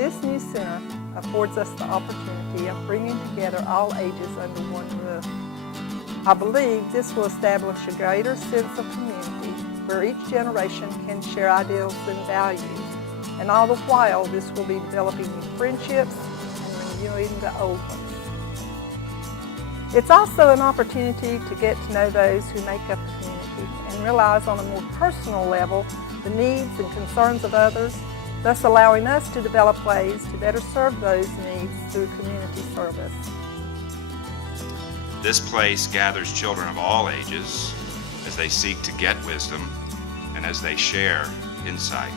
This new center affords us the opportunity of bringing together all ages under one roof. I believe this will establish a greater sense of community where each generation can share ideals and values, and all the while this will be developing new friendships and renewing the old ones. It's also an opportunity to get to know those who make up the community and realize on a more personal level the needs and concerns of others, thus allowing us to develop ways to better serve those needs through community service. This place gathers children of all ages as they seek to get wisdom and as they share insight,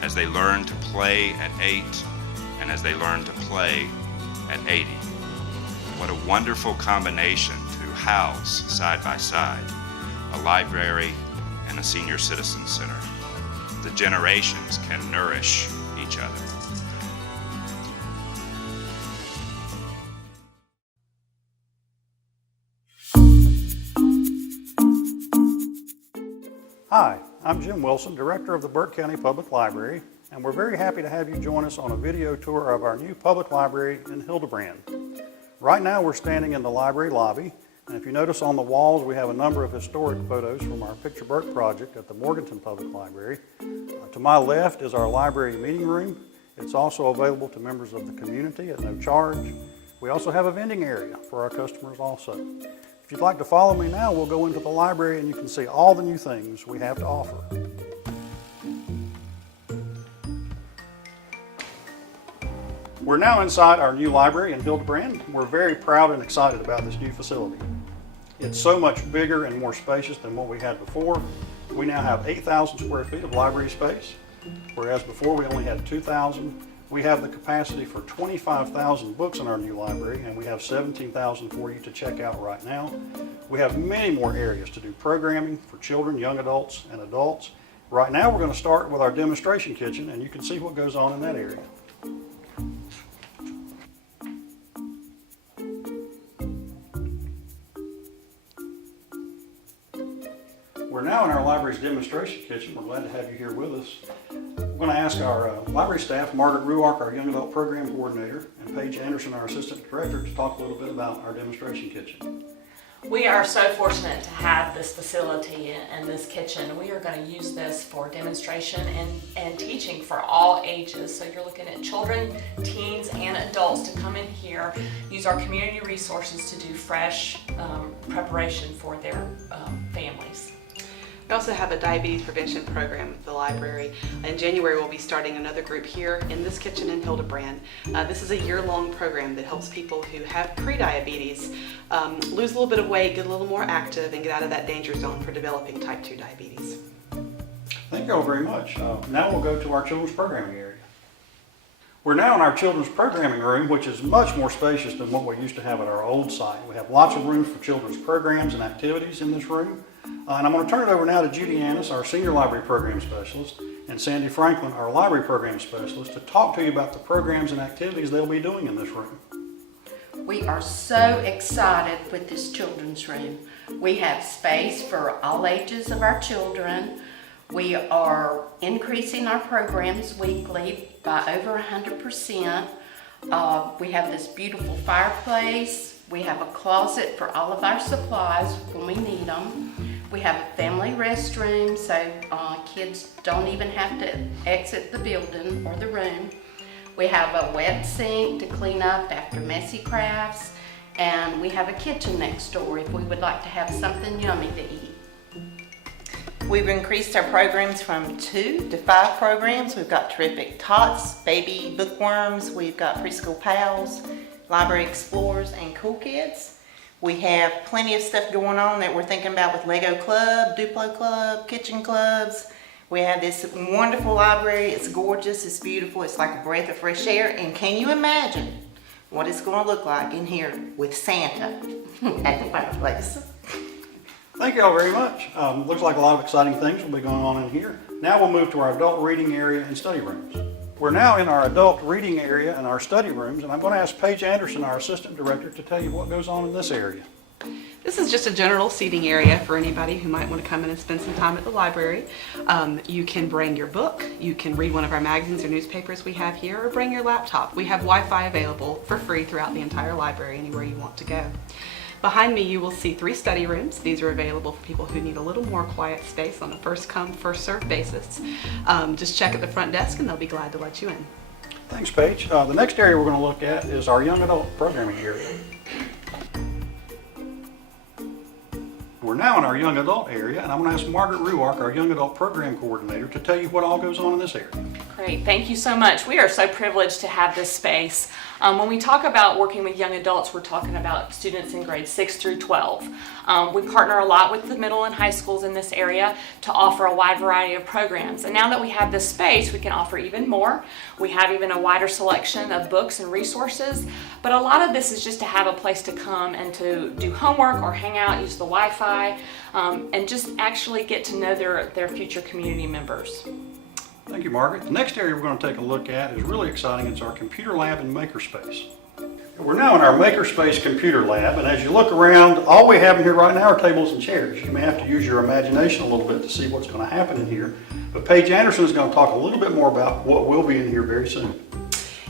as they learn to play at 8 and as they learn to play at 80. What a wonderful combination to house side by side a library and a senior citizen center. The generations can nourish each other. Hi, I'm Jim Wilson, Director of the Burke County Public Library, and we're very happy to have you join us on a video tour of our new public library in Hildebran. Right now we're standing in the library lobby, and if you notice on the walls we have a number of historic photos from our Picture Burke project at the Morganton Public Library. To my left is our library meeting room. It's also available to members of the community at no charge. We also have a vending area for our customers also. If you'd like to follow me now, we'll go into the library and you can see all the new things we have to offer. We're now inside our new library in Hildebran. We're very proud and excited about this new facility. It's so much bigger and more spacious than what we had before. We now have 8,000 square feet of library space, whereas before we only had 2,000. We have the capacity for 25,000 books in our new library, and we have 17,000 for you to check out right now. We have many more areas to do programming for children, young adults, and adults. Right now we're going to start with our demonstration kitchen, and you can see what goes on in that area. We're now in our library's demonstration kitchen. We're glad to have you here with us. We're going to ask our library staff, Margaret Ruark, our Young Adult Program Coordinator, and Paige Anderson, our Assistant Director, to talk a little bit about our demonstration kitchen. We are so fortunate to have this facility and this kitchen. We are going to use this for demonstration and teaching for all ages. So you're looking at children, teens, and adults to come in here, use our community resources to do fresh preparation for their families. We also have a diabetes prevention program at the library. In January, we'll be starting another group here in this kitchen in Hildebran. This is a year-long program that helps people who have pre-diabetes lose a little bit of weight, get a little more active, and get out of that danger zone for developing type 2 diabetes. Thank you all very much. Now we'll go to our children's programming area. We're now in our children's programming room, which is much more spacious than what we used to have at our old site. We have lots of rooms for children's programs and activities in this room. And I'm going to turn it over now to Judy Annis, our Senior Library Program Specialist, and Sandy Franklin, our Library Program Specialist, to talk to you about the programs and activities they'll be doing in this room. We are so excited with this children's room. We have space for all ages of our children. We are increasing our programs weekly by over 100%. We have this beautiful fireplace. We have a closet for all of our supplies when we need them. We have a family restroom, so kids don't even have to exit the building or the room. We have a wet sink to clean up after messy crafts, and we have a kitchen next door if we would like to have something yummy to eat. We've increased our programs from 2 to 5 programs. We've got Terrific Tots, Baby Bookworms, we've got Preschool Pals, Library Explorers, and Cool Kids. We have plenty of stuff going on that we're thinking about with Lego Club, Duplo Club, kitchen clubs. We have this wonderful library. It's gorgeous, it's beautiful, it's like a breath of fresh air. And can you imagine what it's going to look like in here with Santa at the fireplace? Thank you all very much. Looks like a lot of exciting things will be going on in here. Now we'll move to our adult reading area and study rooms. We're now in our adult reading area and our study rooms, and I'm going to ask Paige Anderson, our Assistant Director, to tell you what goes on in this area. This is just a general seating area for anybody who might want to come in and spend some time at the library. You can bring your book, you can read one of our magazines or newspapers we have here, or bring your laptop. We have Wi-Fi available for free throughout the entire library, anywhere you want to go. Behind me you will see 3 study rooms. These are available for people who need a little more quiet space on a first come, first served basis. Just check at the front desk and they'll be glad to let you in. Thanks, Paige. The next area we're going to look at is our young adult programming area. We're now in our young adult area, and I'm going to ask Margaret Ruark, our young adult program coordinator, to tell you what all goes on in this area. Great, thank you so much. We are so privileged to have this space. When we talk about working with young adults, we're talking about students in grades 6 through 12. We partner a lot with the middle and high schools in this area to offer a wide variety of programs. And now that we have this space, we can offer even more. We have even a wider selection of books and resources. But a lot of this is just to have a place to come and to do homework or hang out, use the Wi-Fi, and just actually get to know their future community members. Thank you, Margaret. The next area we're going to take a look at is really exciting. It's our computer lab and makerspace. We're now in our makerspace computer lab, and as you look around, all we have in here right now are tables and chairs. You may have to use your imagination a little bit to see what's going to happen in here. But Paige Anderson is going to talk a little bit more about what will be in here very soon.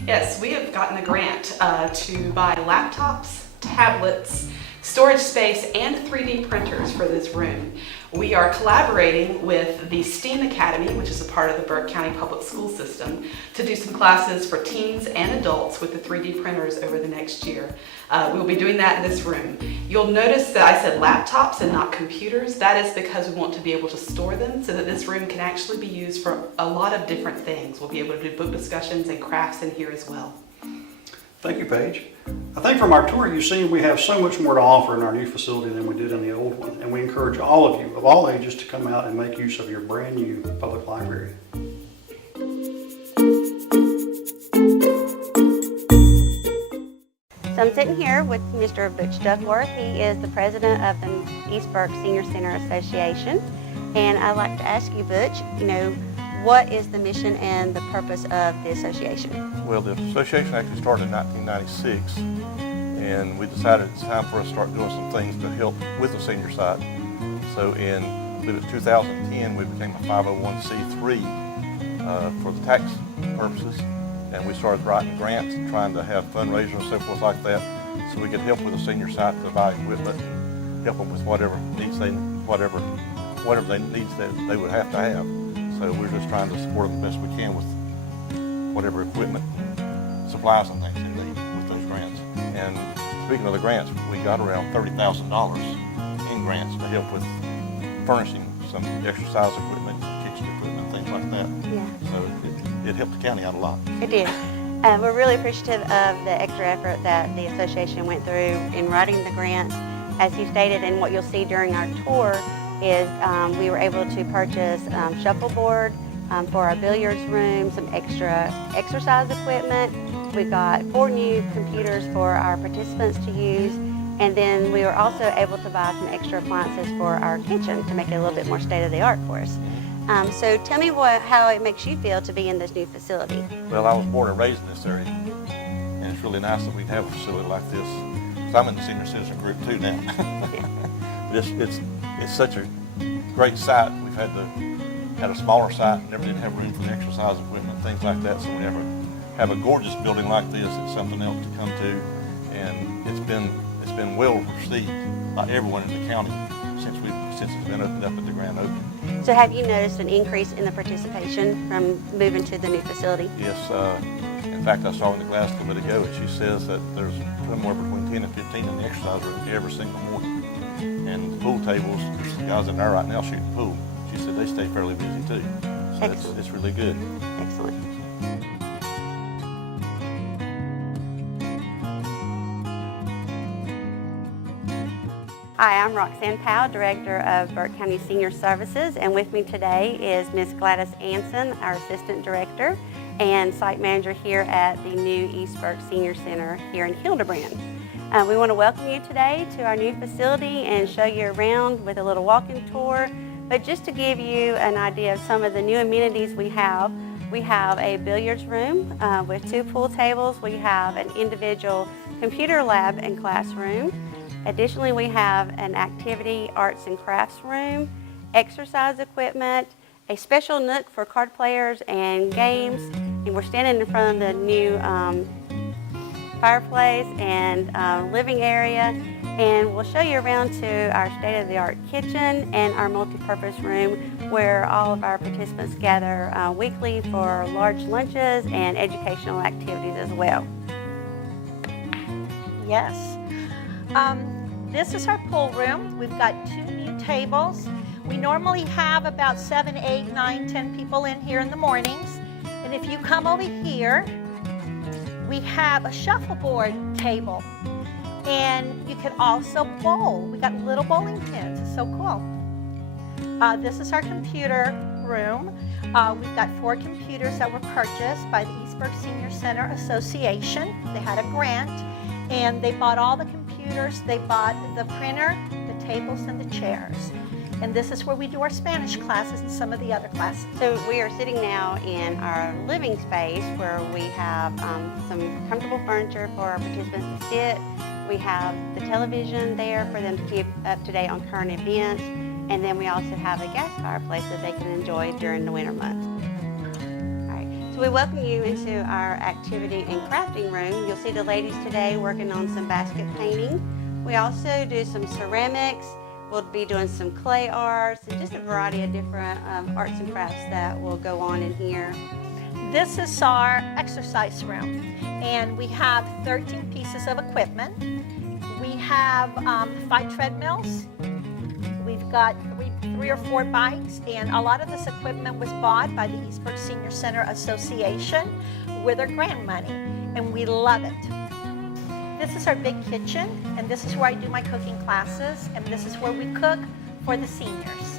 Yes, we have gotten a grant to buy laptops, tablets, storage space, and 3D printers for this room. We are collaborating with the STEAM Academy, which is a part of the Burke County Public School System, to do some classes for teens and adults with the 3D printers over the next year. We'll be doing that in this room. You'll notice that I said laptops and not computers. That is because we want to be able to store them so that this room can actually be used for a lot of different things. We'll be able to do book discussions and crafts in here as well. Thank you, Paige. I think from our tour you've seen we have so much more to offer in our new facility than we did in the old one, and we encourage all of you of all ages to come out and make use of your brand new public library. So I'm sitting here with Mr. Butch Duckworth. He is the president of the East Burke Senior Center Association, and I'd like to ask you, Butch, what is the mission and the purpose of the association? Well, the association actually started in 1996, and we decided it's time for us to start doing some things to help with the senior side. So in, I believe it was 2010, we became a 501c3 for the tax purposes, and we started writing grants and trying to have fundraisers and so forth like that, so we could help with the senior side to buy equipment, help them with whatever needs they would have to have. So we're just trying to support them the best we can with whatever equipment, supplies and things they need with those grants. And speaking of the grants, we got around $30,000 in grants to help with furnishing some exercise equipment, kitchen equipment, things like that. Yeah. So it helped the county out a lot. It did. We're really appreciative of the extra effort that the association went through in writing the grants. As you stated, and what you'll see during our tour is we were able to purchase shuffleboard for our billiards room, some extra exercise equipment. We got 4 new computers for our participants to use, and then we were also able to buy some extra appliances for our kitchen to make it a little bit more state-of-the-art for us. So tell me how it makes you feel to be in this new facility. Well, I was born and raised in this area, and it's really nice that we have a facility like this. So I'm in the senior citizen group too now. It's such a great site. We've had a smaller site, never did have room for the exercise equipment, things like that. So we never have a gorgeous building like this. It's something else to come to, and it's been well received by everyone in the county since it's been opened up at the grand opening. So have you noticed an increase in the participation from moving to the new facility? Yes. In fact, I saw in the class a little bit ago, and she says that there's somewhere between 10 and 15 in the exercise room every single morning. And the pool tables, there's guys in there right now shooting pool. She said they stay fairly busy too. So it's really good. Excellent. Hi, I'm Roxanne Powell, Director of Burke County Senior Services, and with me today is Ms. Gladys Anson, our Assistant Director and Site Manager here at the new East Burke Senior Center here in Hildebran. We want to welcome you today to our new facility and show you around with a little walking tour. But just to give you an idea of some of the new amenities we have a billiards room with 2 pool tables. We have an individual computer lab and classroom. Additionally, we have an activity, arts and crafts room, exercise equipment, a special nook for card players and games, and we're standing in front of the new fireplace and living area, and we'll show you around to our state-of-the-art kitchen and our multi-purpose room where all of our participants gather weekly for large lunches and educational activities as well. Yes. This is our pool room. We've got 2 new tables. We normally have about 7, 8, 9, 10 people in here in the mornings. And if you come over here, we have a shuffleboard table. And you can also bowl. We got little bowling pins. It's so cool. This is our computer room. We've got 4 computers that were purchased by the Eastburg Senior Center Association. They had a grant, and they bought all the computers. They bought the printer, the tables, and the chairs. And this is where we do our Spanish classes and some of the other classes. So we are sitting now in our living space where we have some comfortable furniture for our participants to sit. We have the television there for them to keep up to date on current events. And then we also have a gas fireplace that they can enjoy during the winter months. All right, so we welcome you into our activity and crafting room. You'll see the ladies today working on some basket painting. We also do some ceramics. We'll be doing some clay arts and just a variety of different arts and crafts that will go on in here. This is our exercise room, and we have 13 pieces of equipment. We have 5 treadmills. We've got 3 or 4 bikes, and a lot of this equipment was bought by the Eastburg Senior Center Association with our grant money, and we love it. This is our big kitchen, and this is where I do my cooking classes, and this is where we cook for the seniors.